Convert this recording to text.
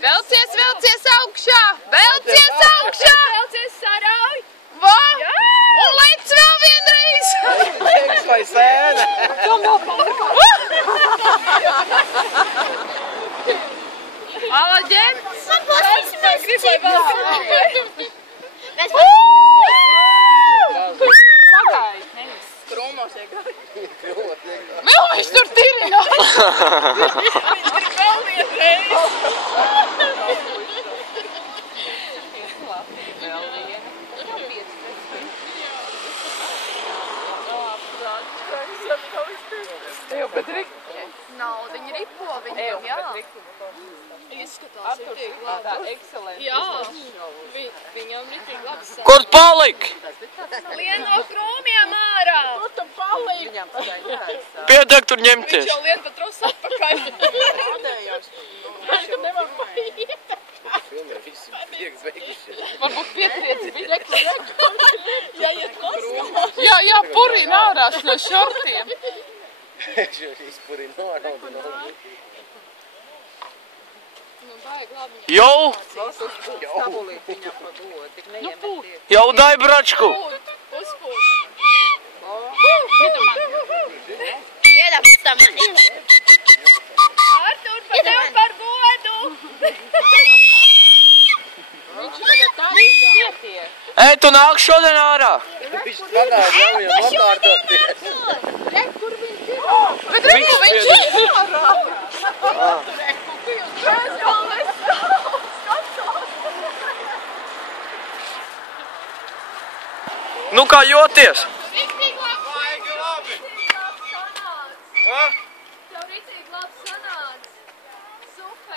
Velcies, velcies augšā! Velcies augšā! Velcies sarauj! Va! Un lec vēl vienreiz! Teiks vai sēne? Alaģents! Es gribu, lai vēl Pagaid! krūmos iegāj. Vēl viņš tur tirina! Viņš grib vēl vienreiz. Eju, bet naudiņi ripo viņam, jā. Izskatās ritīgi labi. Ekscelenti. Jā, viņam ritīgi labi sāk. Kur palik? Lien no krūmiem ārā! Kur tu paliki? Piedeg tur ņemties. Viņš jau lien pa trusu atpakaļ. Viņš nevar paiet. Varbūt pietriec bija. Jāiet kosmā. Jā, purina ārā no šortiem. Izpurina ārā. Jau? Jau dai bračku. Uzpūd. Iedam pēc tam mani. Artur, pa tev par godu! Viņš tagad tā pietiek. Ej, tu nāk šodien ārā. Viņš pagāja jau jau nokārtoties. Bet reku, viņš ir ārā. Nu kā joties? Ritīgi labi! Tev ritīgi labi sanāc! Super!